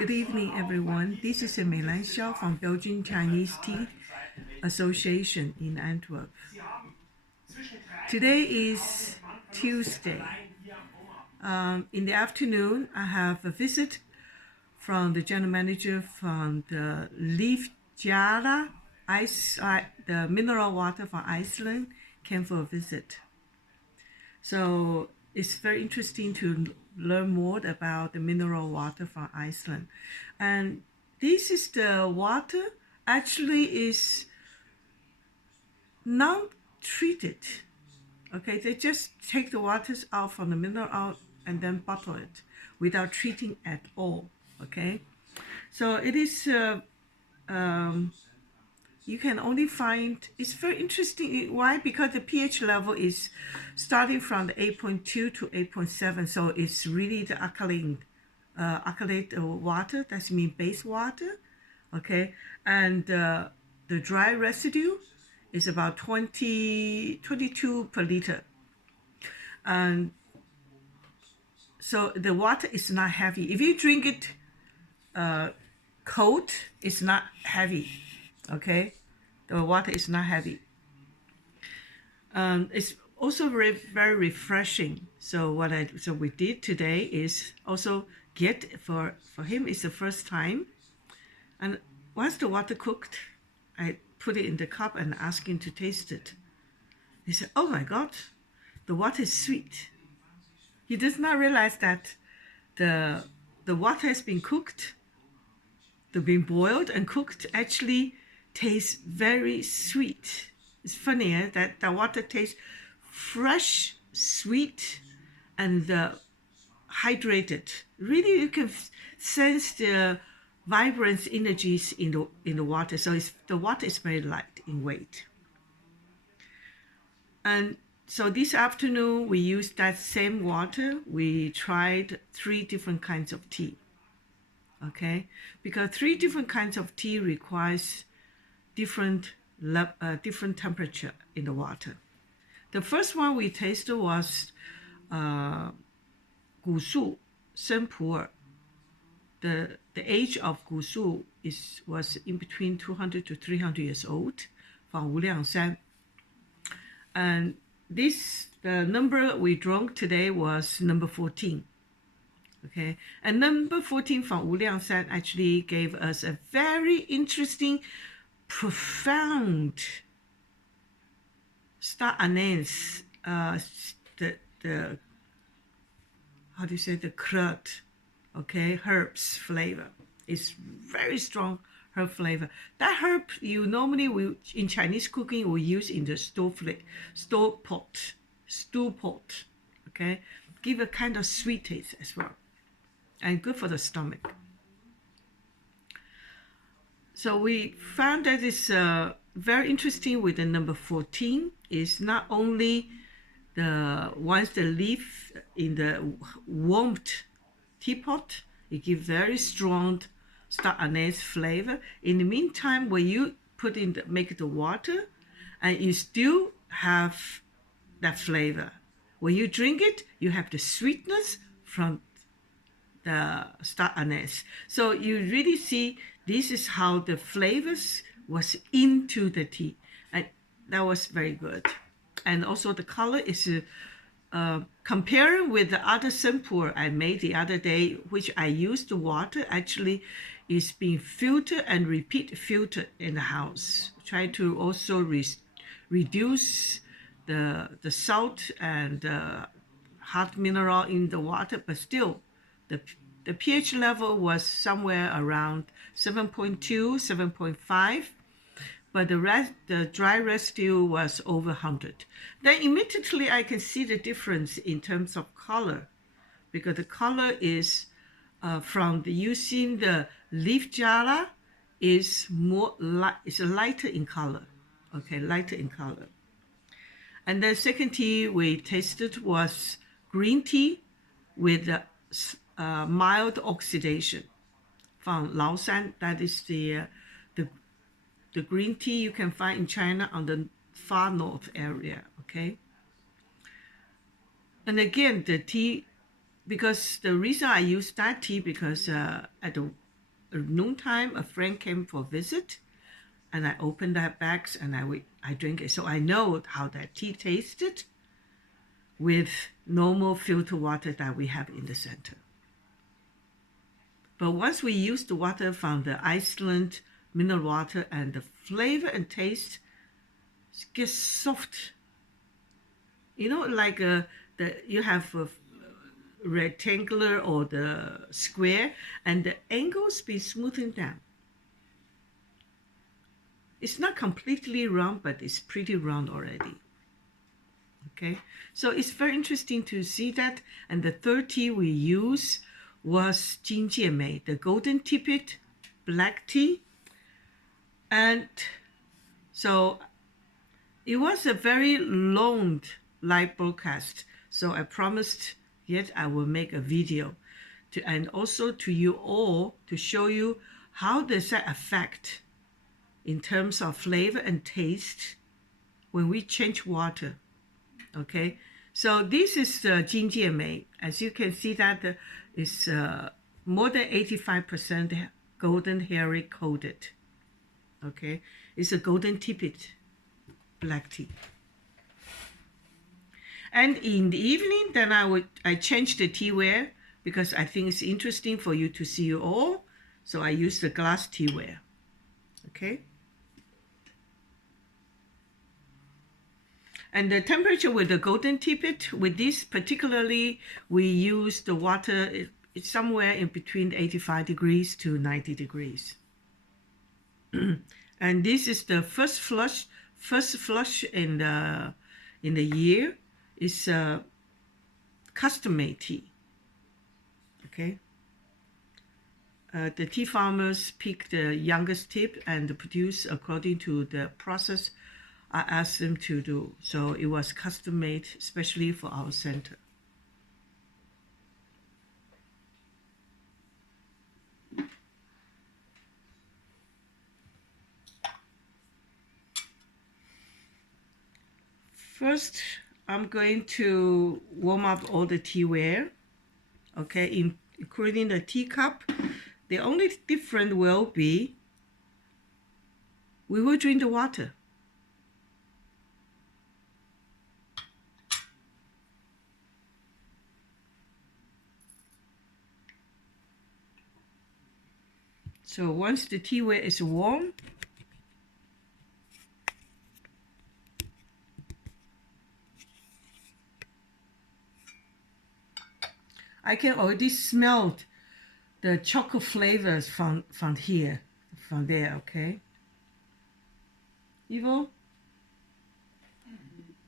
Good evening, everyone. This is Lifjalla from Belgian Chinese Tea Association in Antwerp. Today is Tuesday. In the afternoon, I have a visit from the general manager from the Lifjalla, the mineral water from Iceland, came for a visit. So it's very interesting to learn more about the mineral water from Iceland. And this is the water actually is not treated. Okay, they just take the waters out from the mineral out and then bottle it without treating at all. Okay, so it is you can only find, it's very interesting. Why? Because the pH level is starting from the 8.2 to 8.7, so it's really the alkaline water, that's mean base water. Okay, and the dry residue is about 22 per liter, and so the water is not heavy. If you drink it cold, it's not heavy. Okay, the water is not heavy. It's also very refreshing. So what we did today is also get for him, it's the first time, and once the water cooked, I put it in the cup and asked him to taste it. He said, "Oh my God, the water is sweet." He does not realize that the water has been cooked, they've been boiled and cooked, actually tastes very sweet. It's funny that the water tastes fresh, sweet, and hydrated. Really, you can sense the vibrant energies in the water. So the water is very light in weight. And so this afternoon, we used that same water. We tried 3 different kinds of tea. Okay, because 3 different kinds of tea requires different temperature in the water. The first one we tasted was 古树生普洱. The age of 古树was in between 200 to 300 years old from Wuliangshan. And the number we drank today was number 14. Okay, and number 14 from Wuliangshan actually gave us a very interesting, profound star anise, the how do you say, the crud, okay, herbs flavor. It's very strong herb flavor. That herb you normally in Chinese cooking we use in the stew pot, okay, give a kind of sweet taste as well, and good for the stomach. So we found that it's very interesting with the number 14 is not only once the leaf in the warmed teapot, it gives very strong star anise flavor. In the meantime, when you make the water, and you still have that flavor. When you drink it, you have the sweetness from the star anise. So you really see this is how the flavors was into the tea, and that was very good. And also the color is comparing with the other sample I made the other day, which I used the water actually is being filtered and repeat filtered in the house. Try to also reduce the salt and hard mineral in the water, but still the pH level was somewhere around 7.2, 7.5, but the dry residue was over 100. Then immediately I can see the difference in terms of color, because the color is from using the Lifjalla is lighter in color. Okay, lighter in color. And the second tea we tasted was green tea with mild oxidation from Laoshan. That is the green tea you can find in China on the far north area. Okay. And again, the tea, because the reason I use that tea because at the noontime, a friend came for a visit, and I opened that bags and I drink it. So I know how that tea tasted with normal filtered water that we have in the center. But once we use the water from the Iceland mineral water, and the flavor and taste gets soft. Like you have a rectangular or the square, and the angles be smoothened down. It's not completely round, but it's pretty round already. Okay, so it's very interesting to see that. And the third tea we use was Jian, the golden tippet black tea. And so it was a very long live broadcast. So I promised yet I will make a video and also to you all to show you how does that affect in terms of flavor and taste when we change water. Okay, so this is the Jian. As you can see, that is more than 85% golden hairy coated. Okay, it's a golden tippet black tea. And in the evening, then I change the teaware because I think it's interesting for you to see you all. So I use the glass teaware. Okay. And the temperature with the golden tippet, with this particularly, we use the water, it's somewhere in between 85 degrees to 90 degrees. And this is the first flush in the year. It's custom-made tea. Okay. The tea farmers pick the youngest tip and produce according to the process I asked them to do. So it was custom-made, especially for our center. First, I'm going to warm up all the teaware, okay, including the teacup. The only difference will be we will drink the water. So once the teaware is warm, I can already smell the chocolate flavors from here, from there, okay? Ivo,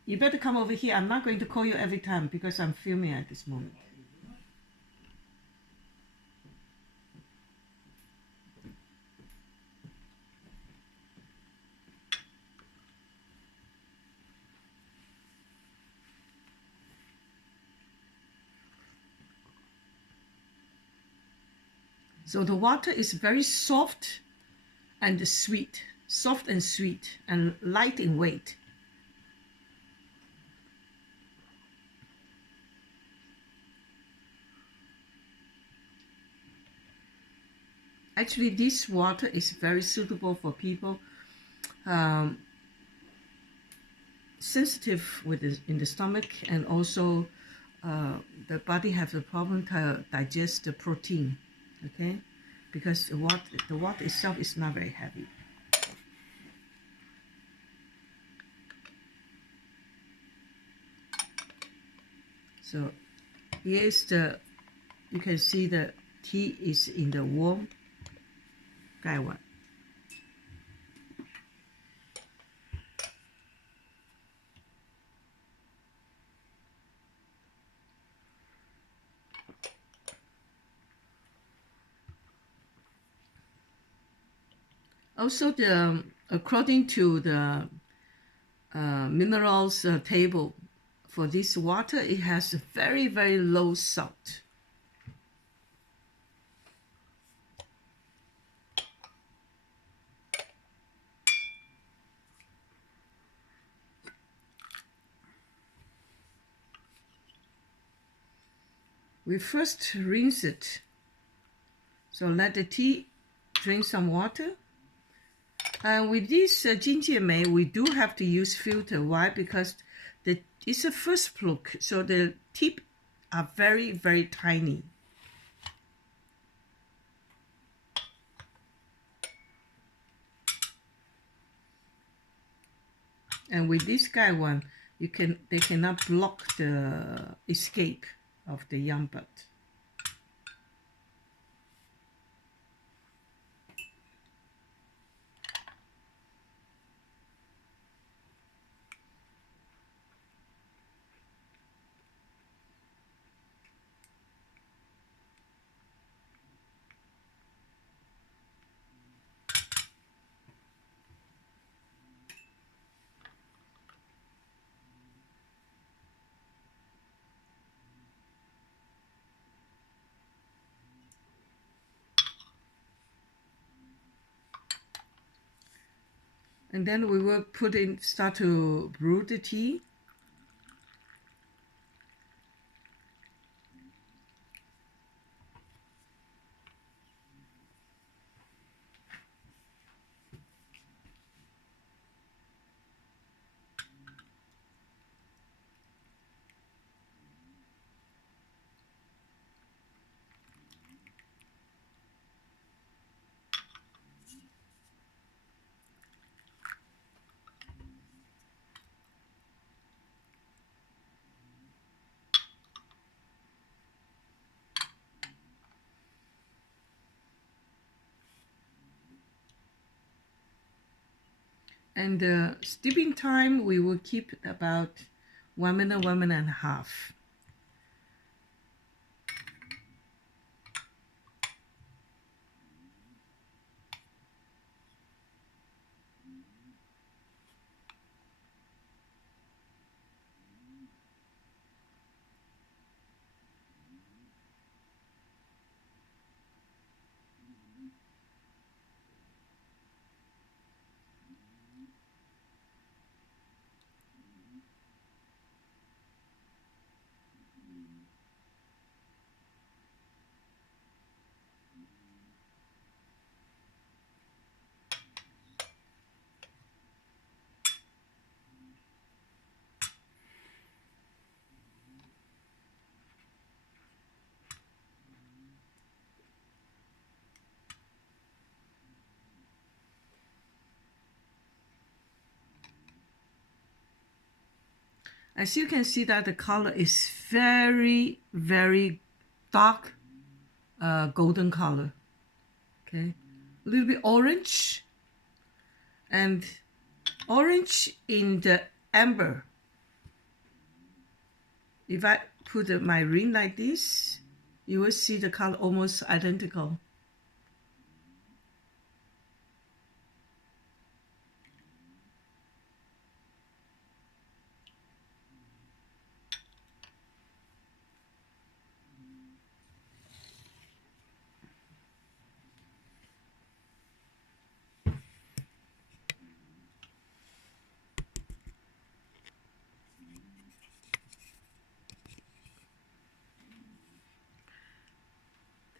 you better come over here. I'm not going to call you every time because I'm filming at this moment. So the water is very soft and sweet, soft and sweet and light in weight. Actually, this water is very suitable for people sensitive in the stomach, and also the body has a problem to digest the protein, okay? Because the water itself is not very heavy. So here's you can see the tea is in the warm gaiwan. Also, according to the minerals table for this water, it has a very, very low salt. We first rinse it. So let the tea drink some water. And with this Jian, we do have to use filter. Why? Because it's a first pluck, so the tip are very, very tiny. And with this guy one, they cannot block the escape of the young bud. And then we will start to brew the tea. And the steeping time, we will keep about 1 minute, 1.5 minutes. As you can see that the color is very, very dark golden color. Okay, a little bit orange, and orange in the amber. If I put my ring like this, you will see the color almost identical.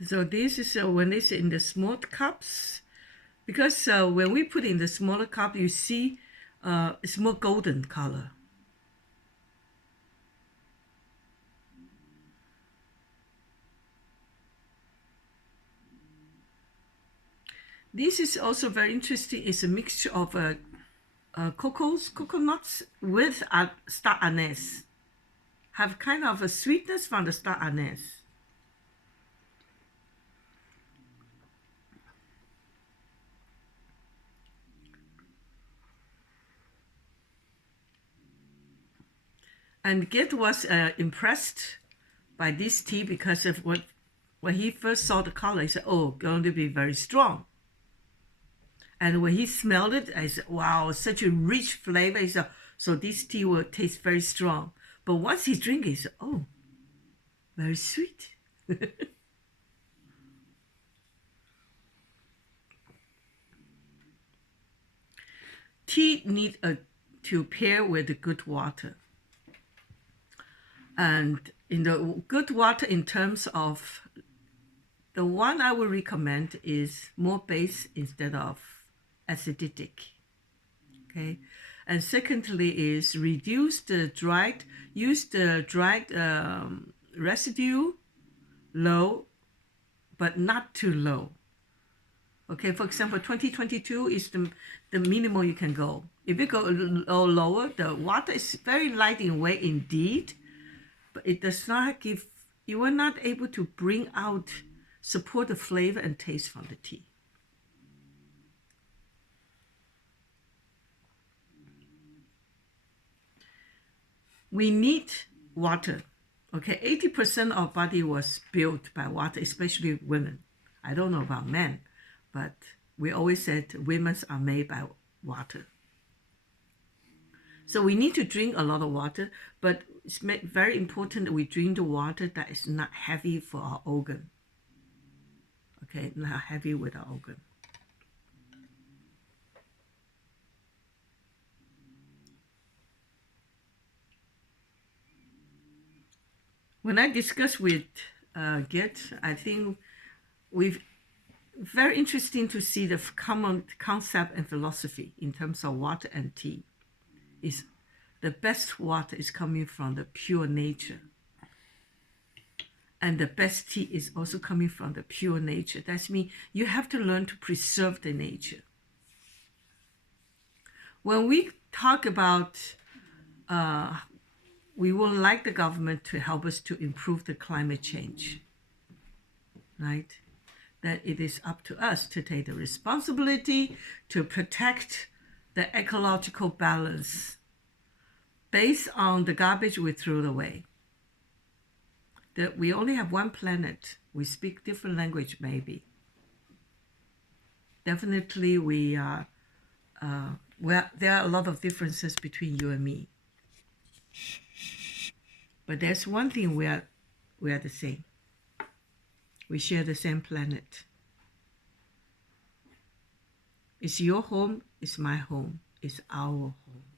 So this is when it's in the small cups, because when we put in the smaller cup, you see it's more golden color. This is also very interesting. It's a mixture of coconuts with star anise. Have kind of a sweetness from the star anise. And Git was impressed by this tea because of when he first saw the color, he said, "Oh, going to be very strong." And when he smelled it, I said, "Wow, such a rich flavor." He said, "So this tea will taste very strong." But once he drank it, he said, "Oh, very sweet." Tea need to pair with good water. And in the good water, in terms of the one I would recommend is more base instead of acidic. Okay, and secondly is use the dried residue low, but not too low. Okay, for example, 2022 is the minimum you can go. If you go lower, the water is very light in weight indeed, but it does not give, you are not able to bring out, support the flavor and taste from the tea. We need water. Okay, 80% of body was built by water, especially women. I don't know about men, but we always said women are made by water. So we need to drink a lot of water, but it's very important that we drink the water that is not heavy for our organ. Okay, not heavy with our organ. When I discuss with Gert, I think we've very interesting to see the common concept and philosophy in terms of water and tea. Is the best water is coming from the pure nature, and the best tea is also coming from the pure nature. That means you have to learn to preserve the nature. When we talk about we would like the government to help us to improve the climate change, right? That it is up to us to take the responsibility to protect the ecological balance based on the garbage we threw away. That we only have one planet. We speak different language, maybe. Definitely, we are. Well, there are a lot of differences between you and me. But there's one thing, we are the same. We share the same planet. It's your home, it's my home, it's our home.